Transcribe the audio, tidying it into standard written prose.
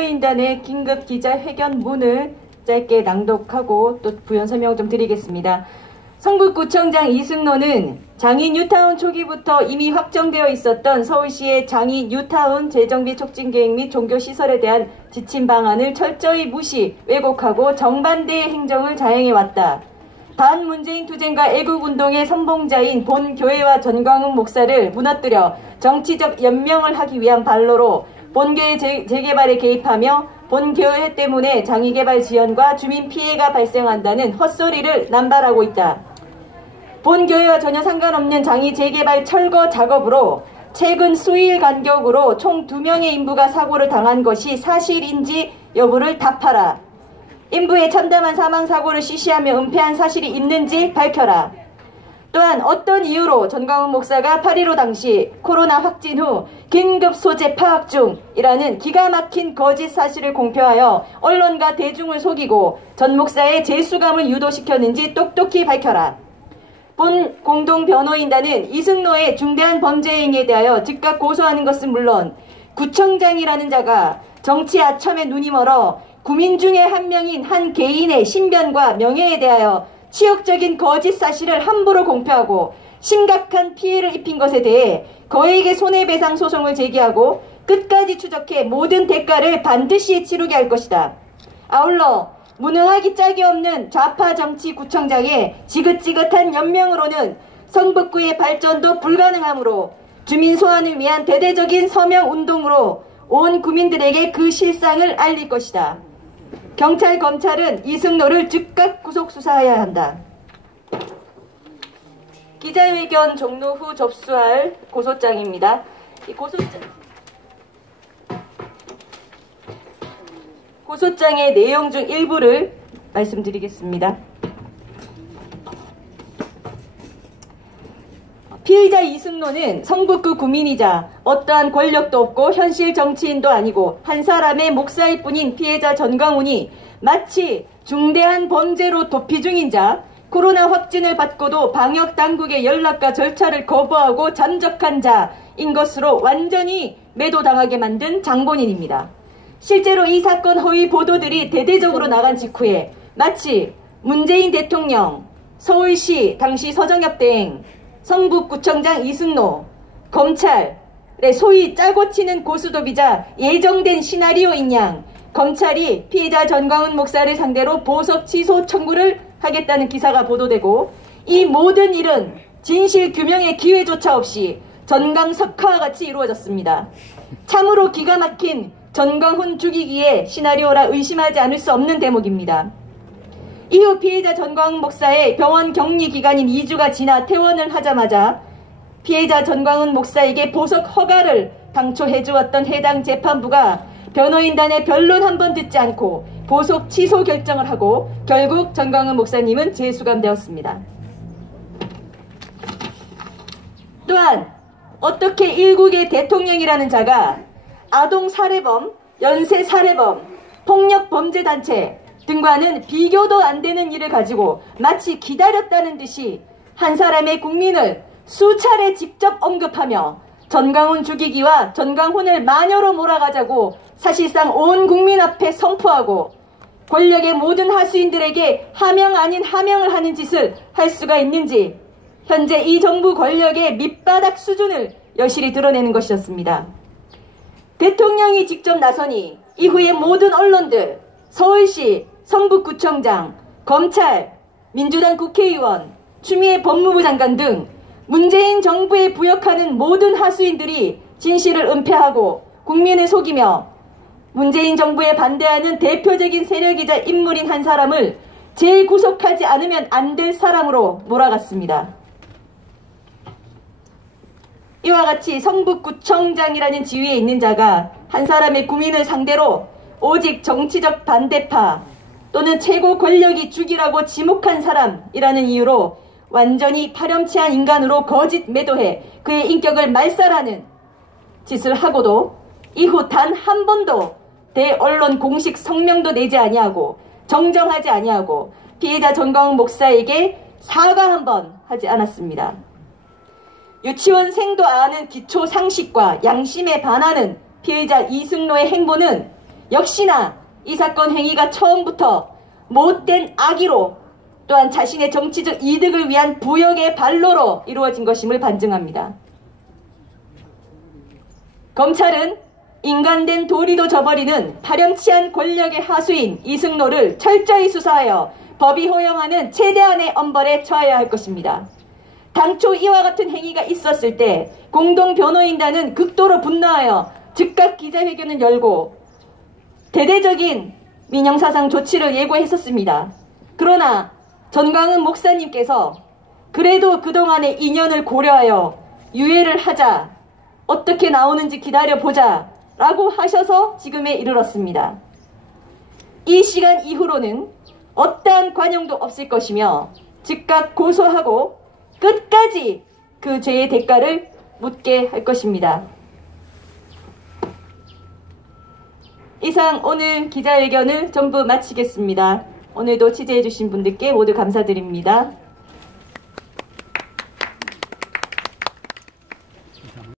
인단의 긴급 기자회견문을 짧게 낭독하고 또 부연 설명 좀 드리겠습니다. 성북구청장 이승노는 장인 뉴타운 초기부터 이미 확정되어 있었던 서울시의 장인 뉴타운 재정비 촉진 계획 및 종교시설에 대한 지침 방안을 철저히 무시, 왜곡하고 정반대의 행정을 자행해왔다. 반문재인 투쟁과 애국운동의 선봉자인 본 교회와 전광훈 목사를 무너뜨려 정치적 연명을 하기 위한 발로로 본교회 재개발에 개입하며 본교회 때문에 장의개발 지연과 주민 피해가 발생한다는 헛소리를 남발하고 있다. 본교회와 전혀 상관없는 장의 재개발 철거 작업으로 최근 수일 간격으로 총 2명의 인부가 사고를 당한 것이 사실인지 여부를 답하라. 인부의 참담한 사망사고를 시시하며 은폐한 사실이 있는지 밝혀라. 또한 어떤 이유로 전광훈 목사가 8.15 당시 코로나 확진 후 긴급 소재 파악 중이라는 기가 막힌 거짓 사실을 공표하여 언론과 대중을 속이고 전 목사의 재수감을 유도시켰는지 똑똑히 밝혀라. 본 공동변호인단은 이승노의 중대한 범죄 행위에 대하여 즉각 고소하는 것은 물론 구청장이라는 자가 정치 아첨에 눈이 멀어 구민 중에 한 명인 한 개인의 신변과 명예에 대하여 치욕적인 거짓 사실을 함부로 공표하고 심각한 피해를 입힌 것에 대해 거액의 손해배상 소송을 제기하고 끝까지 추적해 모든 대가를 반드시 치르게 할 것이다. 아울러 무능하기 짝이 없는 좌파 정치 구청장의 지긋지긋한 연명으로는 성북구의 발전도 불가능하므로 주민 소환을 위한 대대적인 서명운동으로 온 구민들에게 그 실상을 알릴 것이다. 경찰, 검찰은 이승노를 즉각 구속수사해야 한다. 기자회견 종료 후 접수할 고소장입니다. 이 고소장의 내용 중 일부를 말씀드리겠습니다. 피의자 이승노는 성북구 구민이자 어떠한 권력도 없고 현실 정치인도 아니고 한 사람의 목사일 뿐인 피해자 전광훈이 마치 중대한 범죄로 도피 중인 자, 코로나 확진을 받고도 방역당국의 연락과 절차를 거부하고 잠적한 자인 것으로 완전히 매도당하게 만든 장본인입니다. 실제로 이 사건 허위 보도들이 대대적으로 나간 직후에 마치 문재인 대통령, 서울시 당시 서정엽 대행, 성북구청장 이승노, 검찰의 소위 짜고 치는 고스톱이자 예정된 시나리오인 양 검찰이 피해자 전광훈 목사를 상대로 보석 취소 청구를 하겠다는 기사가 보도되고 이 모든 일은 진실 규명의 기회조차 없이 전광석화와 같이 이루어졌습니다. 참으로 기가 막힌 전광훈 죽이기의 시나리오라 의심하지 않을 수 없는 대목입니다. 이후 피해자 전광훈 목사의 병원 격리 기간인 2주가 지나 퇴원을 하자마자 피해자 전광훈 목사에게 보석 허가를 당초 해주었던 해당 재판부가 변호인단의 변론 한 번 듣지 않고 보석 취소 결정을 하고 결국 전광훈 목사님은 재수감되었습니다. 또한 어떻게 일국의 대통령이라는 자가 아동 살해범, 연쇄 살해범, 폭력 범죄 단체 등과는 비교도 안 되는 일을 가지고 마치 기다렸다는 듯이 한 사람의 국민을 수차례 직접 언급하며 전광훈 죽이기와 전광훈을 마녀로 몰아가자고 사실상 온 국민 앞에 선포하고 권력의 모든 하수인들에게 하명 아닌 하명을 하는 짓을 할 수가 있는지 현재 이 정부 권력의 밑바닥 수준을 여실히 드러내는 것이었습니다. 대통령이 직접 나서니 이후에 모든 언론들, 서울시, 성북구청장, 검찰, 민주당 국회의원, 추미애 법무부 장관 등 문재인 정부에 부역하는 모든 하수인들이 진실을 은폐하고 국민을 속이며 문재인 정부에 반대하는 대표적인 세력이자 인물인 한 사람을 재구속하지 않으면 안 될 사람으로 몰아갔습니다. 이와 같이 성북구청장이라는 지위에 있는 자가 한 사람의 구민을 상대로 오직 정치적 반대파 또는 최고 권력이 죽이라고 지목한 사람이라는 이유로 완전히 파렴치한 인간으로 거짓 매도해 그의 인격을 말살하는 짓을 하고도 이후 단 한 번도 대언론 공식 성명도 내지 아니하고 정정하지 아니하고 피해자 전광훈 목사에게 사과 한 번 하지 않았습니다. 유치원생도 아는 기초 상식과 양심에 반하는 피해자 이승노의 행보는 역시나 이 사건 행위가 처음부터 못된 악의로 또한 자신의 정치적 이득을 위한 부역의 발로로 이루어진 것임을 반증합니다. 검찰은 인간된 도리도 저버리는 파렴치한 권력의 하수인 이승노를 철저히 수사하여 법이 허용하는 최대한의 엄벌에 처해야 할 것입니다. 당초 이와 같은 행위가 있었을 때 공동변호인단은 극도로 분노하여 즉각 기자회견을 열고 대대적인 민형사상 조치를 예고했었습니다. 그러나 전광훈 목사님께서 그래도 그동안의 인연을 고려하여 유예를 하자, 어떻게 나오는지 기다려보자 라고 하셔서 지금에 이르렀습니다. 이 시간 이후로는 어떠한 관용도 없을 것이며 즉각 고소하고 끝까지 그 죄의 대가를 묻게 할 것입니다. 이상 오늘 기자회견을 전부 마치겠습니다. 오늘도 취재해주신 분들께 모두 감사드립니다.